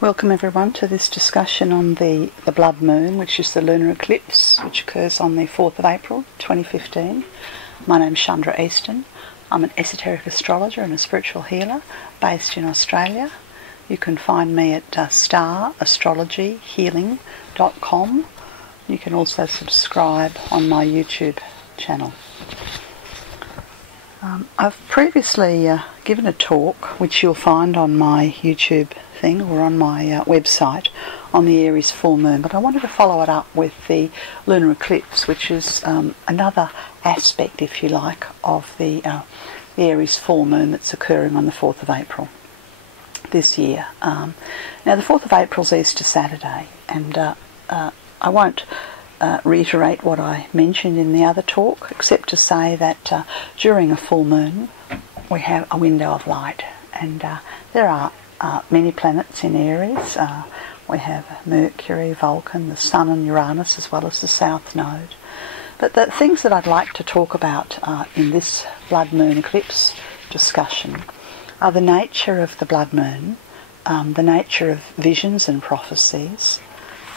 Welcome everyone to this discussion on the blood moon, which is the lunar eclipse, which occurs on the 4th of April 2015. My name's Chandra Easton. I'm an esoteric astrologer and a spiritual healer based in Australia. You can find me at starastrologyhealing.com. You can also subscribe on my YouTube channel. I've previously given a talk, which you'll find on my YouTube thing or on my website, on the Aries full moon, but I wanted to follow it up with the lunar eclipse, which is another aspect, if you like, of the Aries full moon that's occurring on the 4th of April this year. Now the 4th of April is Easter Saturday, and I won't reiterate what I mentioned in the other talk, except to say that during a full moon we have a window of light, and there are many planets in Aries. We have Mercury, Vulcan, the Sun and Uranus, as well as the South Node. But the things that I'd like to talk about in this blood moon eclipse discussion are the nature of the blood moon, the nature of visions and prophecies,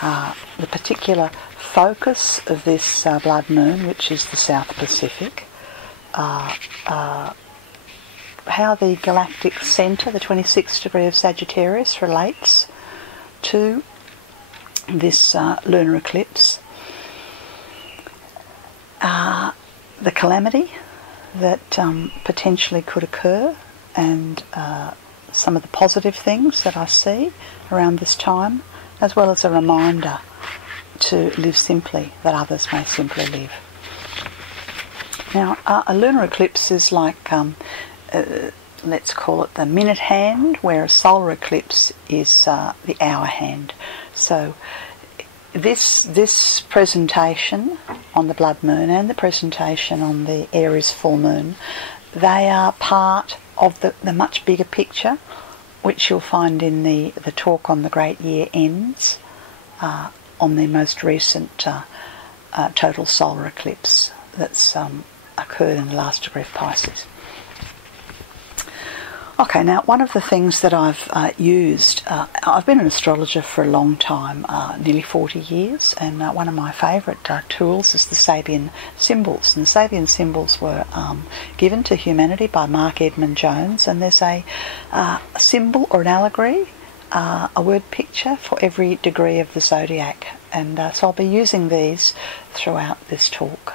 the particular focus of this blood moon, which is the South Pacific, how the galactic centre, the 26th degree of Sagittarius, relates to this lunar eclipse, the calamity that potentially could occur, and some of the positive things that I see around this time, as well as a reminder to live simply, that others may simply live. Now, a lunar eclipse is like, let's call it the minute hand, where a solar eclipse is the hour hand. So this presentation on the blood moon and the presentation on the Aries full moon, they are part of the much bigger picture, which you'll find in the talk on the great year ends, on the most recent total solar eclipse that's occurred in the last degree of Pisces. Okay, now one of the things that I've used, I've been an astrologer for a long time, nearly 40 years, and one of my favourite tools is the Sabian symbols. And the Sabian symbols were given to humanity by Mark Edmund Jones, and there's a symbol or an allegory, a word picture for every degree of the zodiac, and so I'll be using these throughout this talk.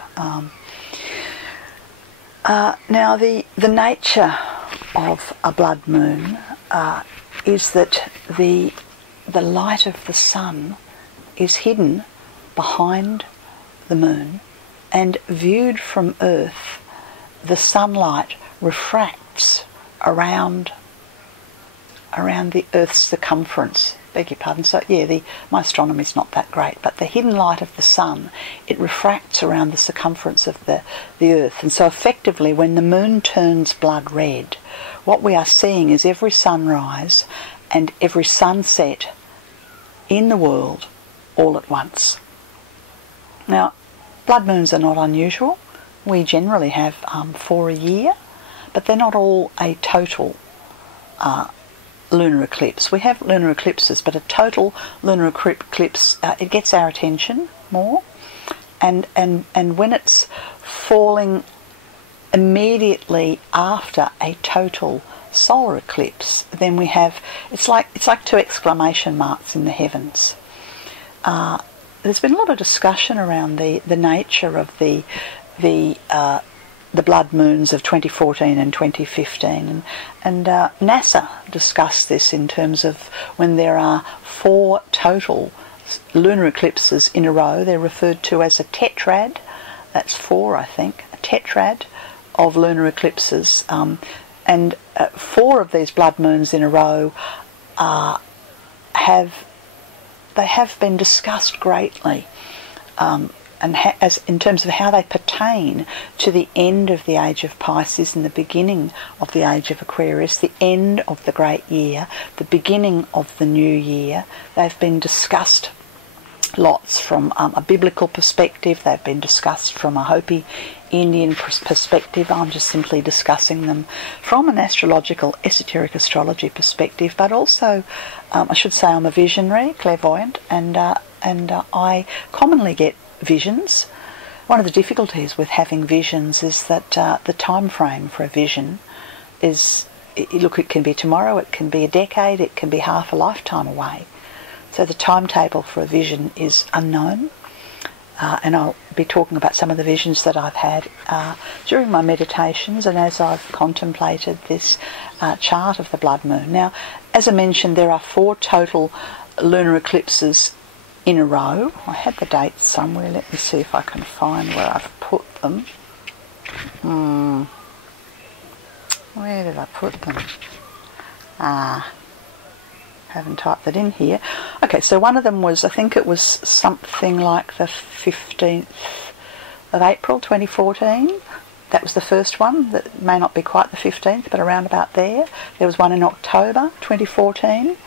Now the nature of a blood moon is that the light of the sun is hidden behind the moon, and viewed from Earth, the sunlight refracts around the Earth's circumference. Beg your pardon. So yeah, my astronomy is not that great, but the hidden light of the sun, it refracts around the circumference of the Earth, and so effectively when the moon turns blood red, what we are seeing is every sunrise and every sunset in the world all at once. Now, blood moons are not unusual. We generally have 4 a year, but they're not all a total lunar eclipse. We have lunar eclipses, but a total lunar eclipse, it gets our attention more, and when it's falling immediately after a total solar eclipse, then we have, it's like 2 exclamation marks in the heavens. There's been a lot of discussion around the nature of the blood moons of 2014 and 2015, and NASA discussed this in terms of when there are 4 total lunar eclipses in a row. They're referred to as a tetrad. That's 4, I think, a tetrad of lunar eclipses, and 4 of these blood moons in a row have been discussed greatly, as in terms of how they pertain to the end of the age of Pisces and the beginning of the age of Aquarius, the end of the great year, the beginning of the new year. They've been discussed lots from a biblical perspective. They've been discussed from a Hopi Indian perspective. I'm just simply discussing them from an astrological, esoteric astrology perspective, but also, I should say, I'm a visionary, clairvoyant, and I commonly get visions. One of the difficulties with having visions is that the time frame for a vision is, look, it can be tomorrow, it can be a decade, it can be half a lifetime away. So the timetable for a vision is unknown, and I'll be talking about some of the visions that I've had during my meditations and as I've contemplated this chart of the blood moon. Now, as I mentioned, there are 4 total lunar eclipses in a row. I had the dates somewhere. Let me see if I can find where I've put them. Where did I put them? Haven't typed that in here. Okay, so one of them was, I think it was something like the 15th of April 2014. That was the first one. That may not be quite the 15th, but around about there. There was one in October 2014.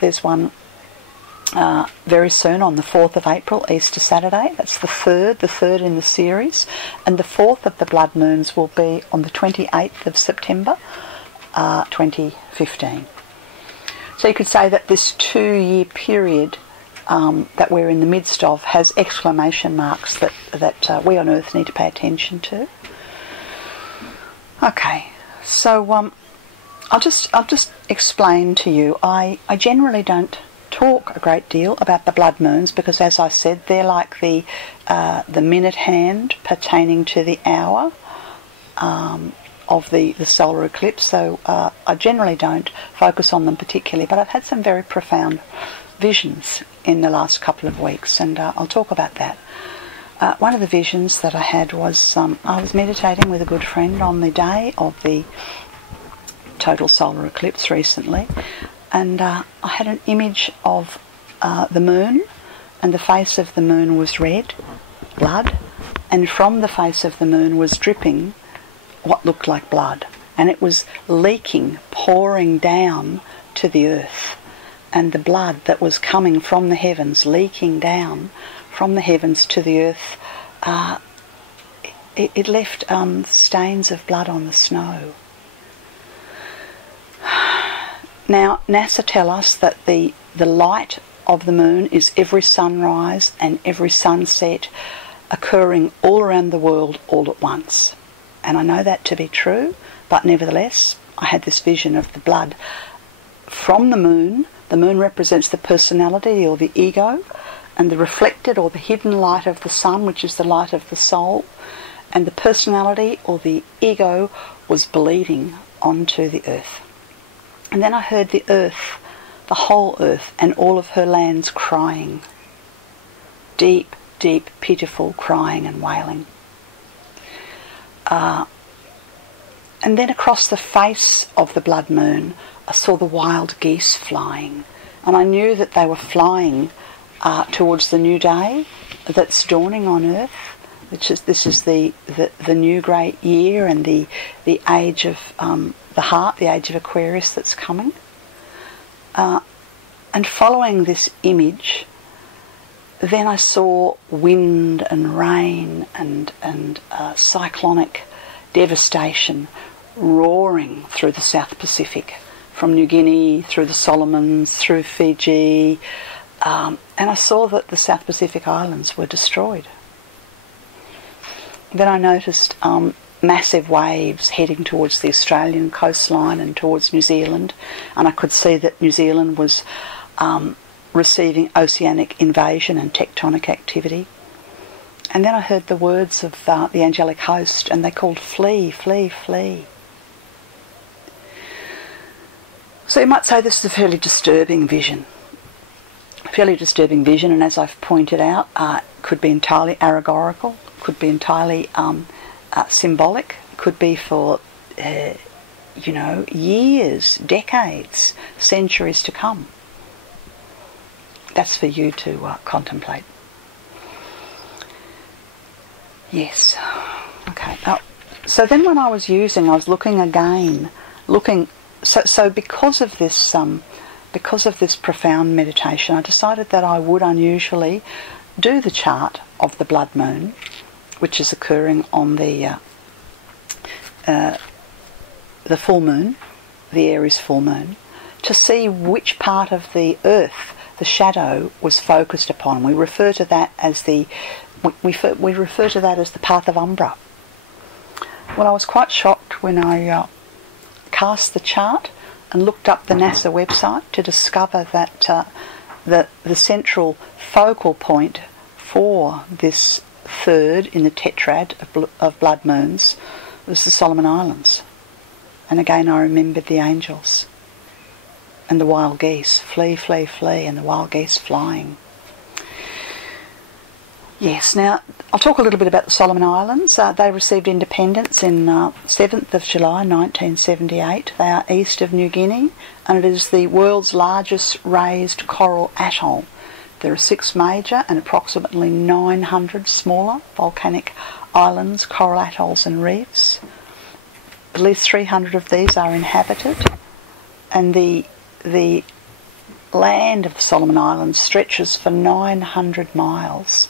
There's one very soon on the 4th of April, Easter Saturday. That's the third in the series. And the 4th of the blood moons will be on the 28th of September 2015. So you could say that this 2-year period that we're in the midst of has exclamation marks that we on Earth need to pay attention to. Okay, so I'll just explain to you. I generally don't talk a great deal about the blood moons because, as I said, they're like the minute hand pertaining to the hour of the solar eclipse, so I generally don't focus on them particularly, but I've had some very profound visions in the last couple of weeks, and I'll talk about that. One of the visions that I had was I was meditating with a good friend on the day of the total solar eclipse recently, and I had an image of the moon, and the face of the moon was red, blood, and from the face of the moon was dripping what looked like blood, and it was leaking, pouring down to the earth, and the blood that was coming from the heavens, leaking down from the heavens to the earth, it left stains of blood on the snow. Now, NASA tell us that the light of the moon is every sunrise and every sunset occurring all around the world all at once. And I know that to be true, but nevertheless, I had this vision of the blood from the moon. The moon represents the personality or the ego, and the reflected or the hidden light of the sun, which is the light of the soul, and the personality or the ego was bleeding onto the earth. And then I heard the earth, the whole earth, and all of her lands crying. Deep, deep, pitiful crying and wailing. And then across the face of the blood moon, I saw the wild geese flying. And I knew that they were flying towards the new day that's dawning on Earth, this is the new great year and the age of the heart, the age of Aquarius that's coming. And following this image, then I saw wind and rain and cyclonic devastation roaring through the South Pacific, from New Guinea, through the Solomons, through Fiji, and I saw that the South Pacific Islands were destroyed. Then I noticed massive waves heading towards the Australian coastline and towards New Zealand, and I could see that New Zealand was receiving oceanic invasion and tectonic activity. And then I heard the words of the angelic host, and they called, "Flee, flee, flee." So you might say this is a fairly disturbing vision. And as I've pointed out, could be entirely allegorical, could be entirely symbolic, could be for, years, decades, centuries to come. That's for you to contemplate. Yes. Okay. So then when I was looking again, so because of this because of this profound meditation, I decided that I would unusually do the chart of the blood moon, which is occurring on the full moon, the Aries full moon, to see which part of the earth the shadow was focused upon. We refer to that as the path of Umbra. Well, I was quite shocked when I cast the chart and looked up the NASA website to discover that the central focal point for this third in the tetrad of blood moons was the Solomon Islands. And again I remembered the angels and the wild geese, flee, flee, flee, and the wild geese flying. Yes, now I'll talk a little bit about the Solomon Islands. They received independence in 7th of July 1978. They are east of New Guinea, and it is the world's largest raised coral atoll. There are 6 major and approximately 900 smaller volcanic islands, coral atolls and reefs. At least 300 of these are inhabited, and the land of the Solomon Islands stretches for 900 miles.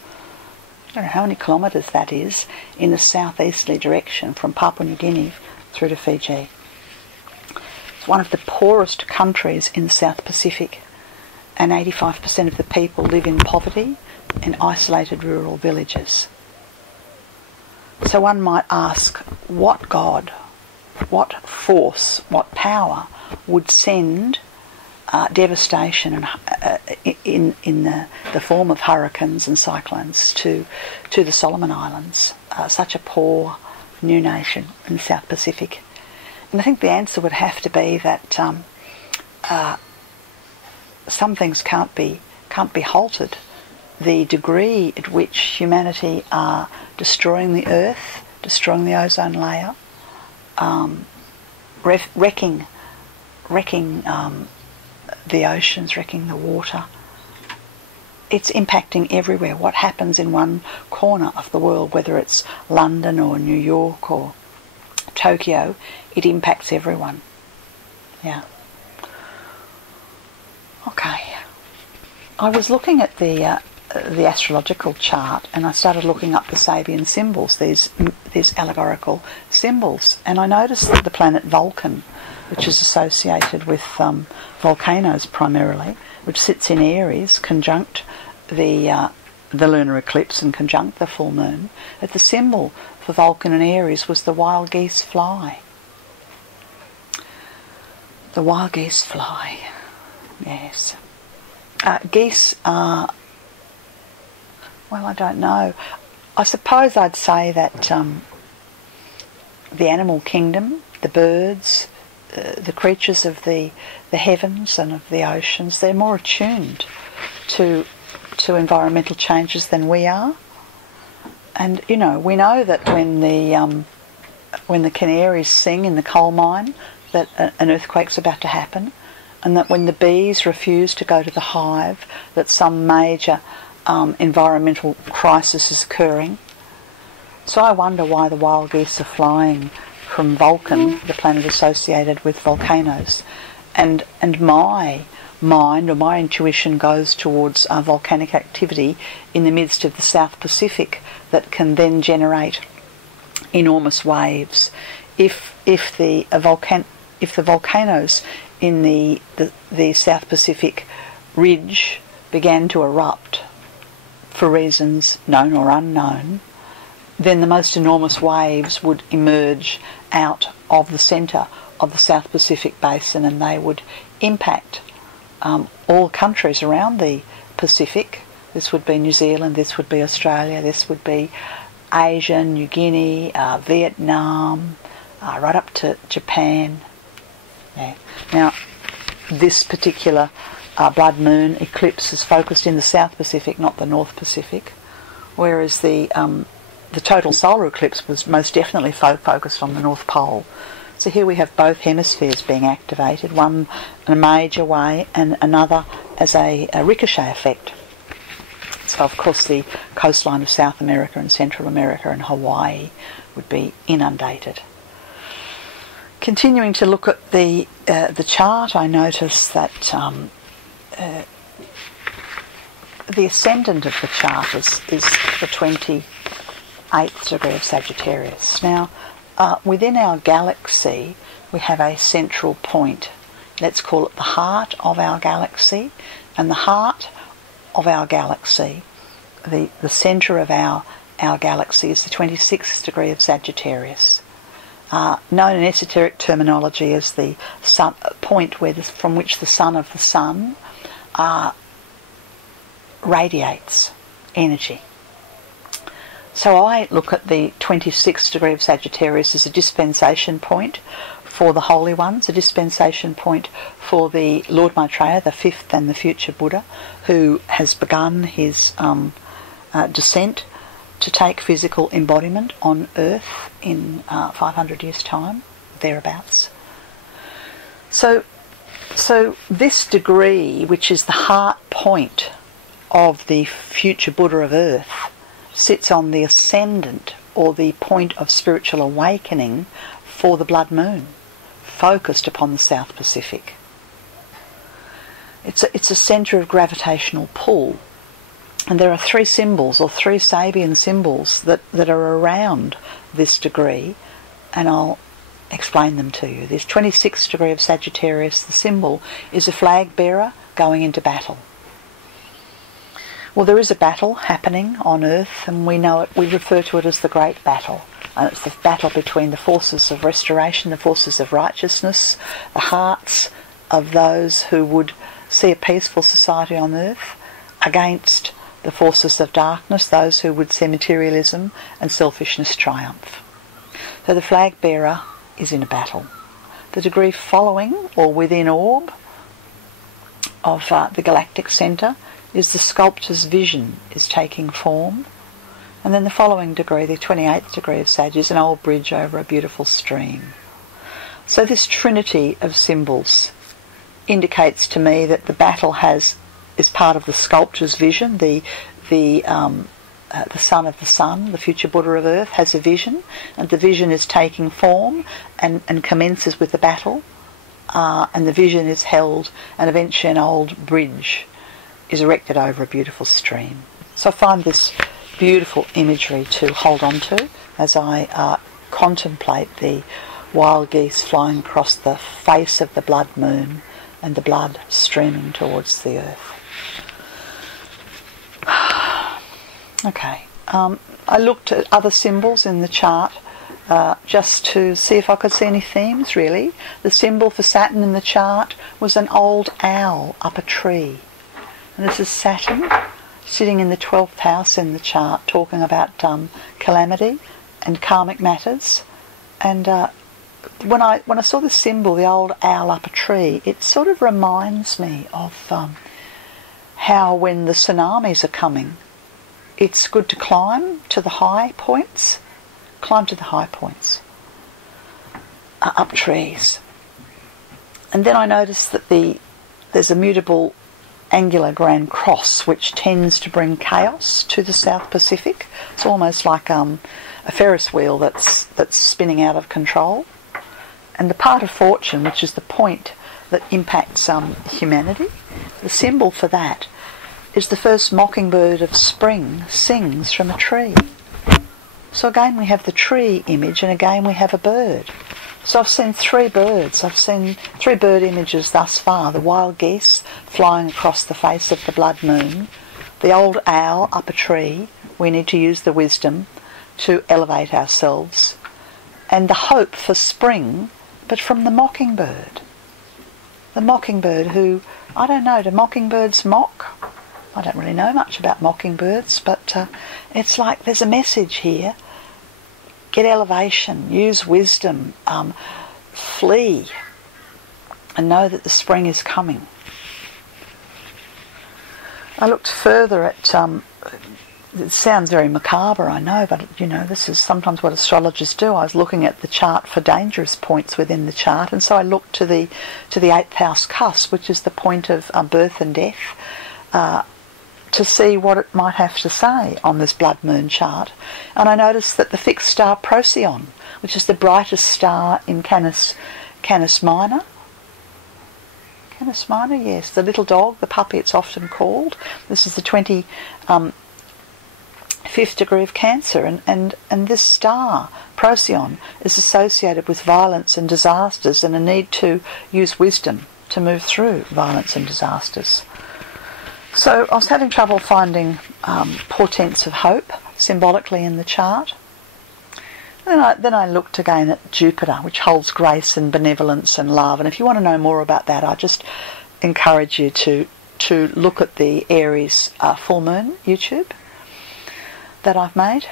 I don't know how many kilometres that is in a southeasterly direction from Papua New Guinea through to Fiji. It's one of the poorest countries in the South Pacific, and 85% of the people live in poverty in isolated rural villages. So one might ask, what God, what force, what power would send devastation in the form of hurricanes and cyclones to the Solomon Islands, such a poor new nation in the South Pacific? And I think the answer would have to be that some things can't be halted. The degree at which humanity are destroying the earth, destroying the ozone layer, wrecking the oceans, wrecking the water. It's impacting everywhere. What happens in one corner of the world, whether it's London or New York or Tokyo, it impacts everyone. Yeah. Okay. I was looking at the astrological chart, and I started looking up the Sabian symbols, these allegorical symbols, and I noticed that the planet Vulcan, which is associated with volcanoes primarily, which sits in Aries, conjunct the lunar eclipse and conjunct the full moon, that the symbol for Vulcan and Aries was the wild geese fly. The wild geese fly, yes. Geese are, well, I don't know. I suppose I'd say that the animal kingdom, the birds, the creatures of the heavens and of the oceans, they're more attuned to environmental changes than we are. And we know that when the canaries sing in the coal mine, that an earthquake's about to happen, and that when the bees refuse to go to the hive, that some major environmental crisis is occurring. So I wonder why the wild geese are flying from Vulcan, the planet associated with volcanoes, and my mind or my intuition goes towards volcanic activity in the midst of the South Pacific that can then generate enormous waves. If the volcanoes in the South Pacific ridge began to erupt for reasons known or unknown, then the most enormous waves would emerge out of the centre of the South Pacific basin, and they would impact all countries around the Pacific. This would be New Zealand, this would be Australia, this would be Asia, New Guinea, Vietnam, right up to Japan. Yeah. Now, this particular blood moon eclipse is focused in the South Pacific, not the North Pacific, whereas the total solar eclipse was most definitely focused on the North Pole. So here we have both hemispheres being activated, one in a major way and another as a ricochet effect. So of course the coastline of South America and Central America and Hawaii would be inundated. Continuing to look at the chart, I notice that the ascendant of the chart is the 28th degree of Sagittarius. Now, within our galaxy, we have a central point. Let's call it the heart of our galaxy. And the heart of our galaxy, the centre of our galaxy, is the 26th degree of Sagittarius. Known in esoteric terminology as the sun, point from which the sun of the sun radiates energy. So I look at the 26th degree of Sagittarius as a dispensation point for the holy ones, a dispensation point for the Lord Maitreya, the fifth and the future Buddha, who has begun his descent to take physical embodiment on Earth in 500 years' time, thereabouts. So this degree, which is the heart point of the future Buddha of Earth, sits on the ascendant, or the point of spiritual awakening for the blood moon, focused upon the South Pacific. It's a centre of gravitational pull. And there are three symbols, or three Sabian symbols, that are around this degree, and I'll explain them to you. This 26th degree of Sagittarius, the symbol is a flag bearer going into battle. Well, there is a battle happening on Earth, and we know it. We refer to it as the Great Battle. And it's the battle between the forces of restoration, the forces of righteousness, the hearts of those who would see a peaceful society on Earth, against the forces of darkness, those who would see materialism and selfishness triumph. So the flag bearer is in a battle. The degree following, or within orb, of the galactic centre is the sculptor's vision is taking form. And then the following degree, the 28th degree of Sag, is an old bridge over a beautiful stream. So this trinity of symbols indicates to me that the battle is part of the sculptor's vision. The son of the sun, the future Buddha of Earth, has a vision, and the vision is taking form and commences with the battle, and the vision is held, and eventually an old bridge is erected over a beautiful stream. So I find this beautiful imagery to hold on to as I contemplate the wild geese flying across the face of the blood moon and the blood streaming towards the earth. Okay, I looked at other symbols in the chart just to see if I could see any themes, really. The symbol for Saturn in the chart was an old owl up a tree. And this is Saturn sitting in the 12th house in the chart, talking about calamity and karmic matters. And when I saw the symbol, the old owl up a tree, it sort of reminds me of how when the tsunamis are coming, it's good to climb to the high points. Climb to the high points. Up trees. And then I noticed that there's a mutable angular grand cross which tends to bring chaos to the South Pacific. It's almost like a Ferris wheel that's spinning out of control. And the part of fortune, which is the point that impacts humanity, the symbol for that is the first mockingbird of spring sings from a tree. So again we have the tree image, and again we have a bird. So I've seen three birds. I've seen three bird images thus far. The wild geese flying across the face of the blood moon. The old owl up a tree. We need to use the wisdom to elevate ourselves. And the hope for spring, but from the mockingbird. The mockingbird who, I don't know, do mockingbirds mock? I don't really know much about mockingbirds, but it's like there's a message here. Get elevation, use wisdom, flee, and know that the spring is coming. I looked further at, it sounds very macabre, I know, but this is sometimes what astrologers do. I was looking at the chart for dangerous points within the chart, and so I looked to the 8th house cusp, which is the point of birth and death. to see what it might have to say on this blood moon chart, and I noticed that the fixed star Procyon, which is the brightest star in Canis Minor. Canis Minor, yes, the little dog, the puppy it's often called. This is the 25th degree of Cancer, and this star, Procyon, is associated with violence and disasters and a need to use wisdom to move through violence and disasters. So I was having trouble finding portents of hope symbolically in the chart. Then I looked again at Jupiter, which holds grace and benevolence and love. And if you want to know more about that, I just encourage you to look at the Aries full moon YouTube that I've made.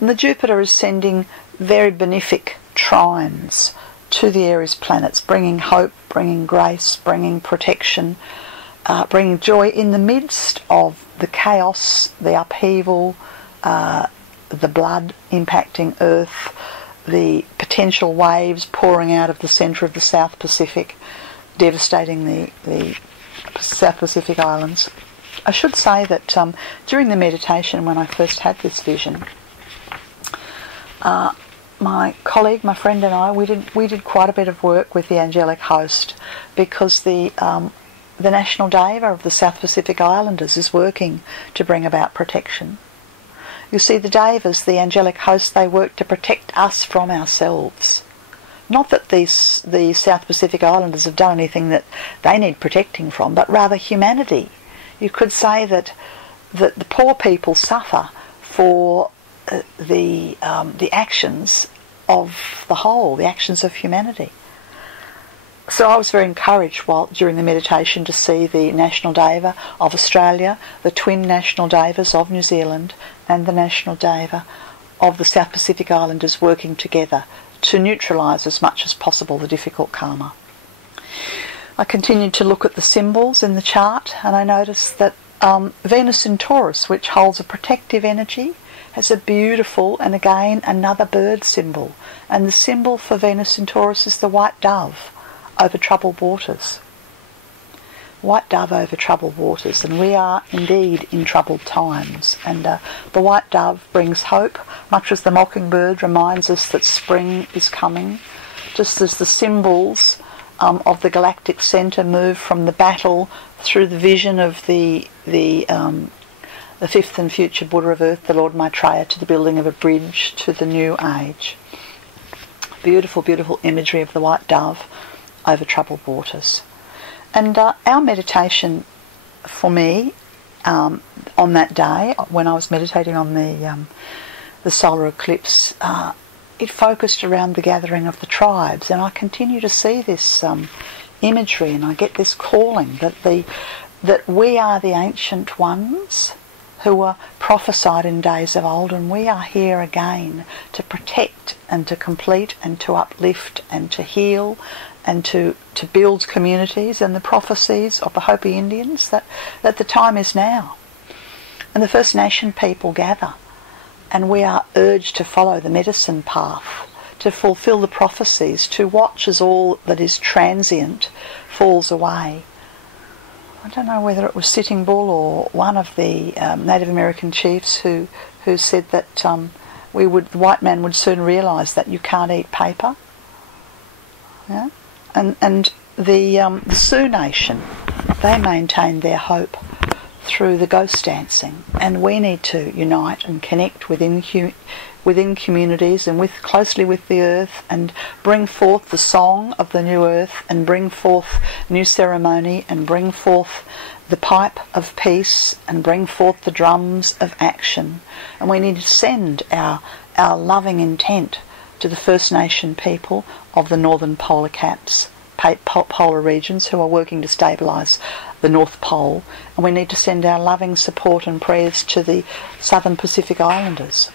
And the Jupiter is sending very benefic trines to the Aries planets, bringing hope, bringing grace, bringing protection, bringing joy in the midst of the chaos, the upheaval, the blood impacting Earth, the potential waves pouring out of the centre of the South Pacific, devastating the South Pacific Islands. I should say that during the meditation, when I first had this vision, my colleague, my friend and I, we did quite a bit of work with the angelic host, because the National Deva of the South Pacific Islanders is working to bring about protection. You see, the Devas, the angelic hosts, they work to protect us from ourselves. Not that the South Pacific Islanders have done anything that they need protecting from, but rather humanity. You could say that the poor people suffer for the actions of the whole, the actions of humanity. So I was very encouraged during the meditation to see the National Deva of Australia, the twin National Devas of New Zealand, and the National Deva of the South Pacific Islanders working together to neutralise as much as possible the difficult karma. I continued to look at the symbols in the chart, and I noticed that Venus in Taurus, which holds a protective energy, has a beautiful, and again, another bird symbol. And the symbol for Venus in Taurus is the white dove over troubled waters. White dove over troubled waters, and we are indeed in troubled times. And the white dove brings hope, much as the mockingbird reminds us that spring is coming, just as the symbols of the galactic centre move from the battle through the vision of the fifth and future Buddha of Earth, the Lord Maitreya, to the building of a bridge to the new age. Beautiful, beautiful imagery of the white dove over troubled waters. And our meditation for me on that day, when I was meditating on the solar eclipse, it focused around the gathering of the tribes, and I continue to see this imagery, and I get this calling that we are the ancient ones who were prophesied in days of old, and we are here again to protect and to complete and to uplift and to heal and to build communities, and the prophecies of the Hopi Indians that the time is now. And the First Nation people gather, and we are urged to follow the medicine path, to fulfill the prophecies, to watch as all that is transient falls away. I don't know whether it was Sitting Bull or one of the Native American chiefs who said that the white man would soon realise that you can't eat paper. Yeah? And the Sioux Nation, they maintain their hope through the ghost dancing, and we need to unite and connect within communities and closely with the earth, and bring forth the song of the new earth, and bring forth new ceremony, and bring forth the pipe of peace, and bring forth the drums of action. And we need to send our loving intent to the First Nation people of the northern polar caps, polar regions, who are working to stabilise the North Pole, and we need to send our loving support and prayers to the Southern Pacific Islanders,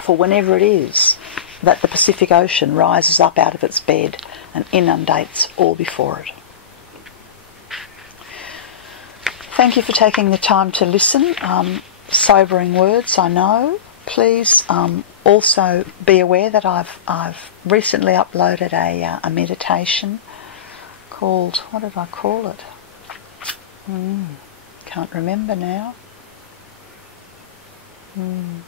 for whenever it is that the Pacific Ocean rises up out of its bed and inundates all before it. Thank you for taking the time to listen. Sobering words, I know. Please also be aware that I've recently uploaded a meditation called, what did I call it? Can't remember now. I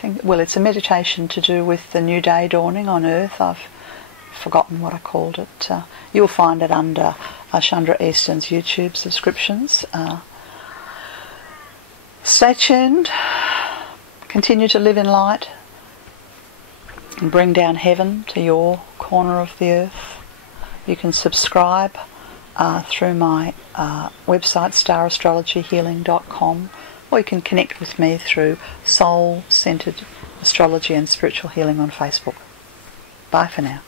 think, well, it's a meditation to do with the new day dawning on Earth. I've forgotten what I called it. You'll find it under Chandra Easton's YouTube subscriptions. Stay tuned. Continue to live in light and bring down heaven to your corner of the earth. You can subscribe through my website, starastrologyhealing.com, or you can connect with me through Soul Centered Astrology and Spiritual Healing on Facebook. Bye for now.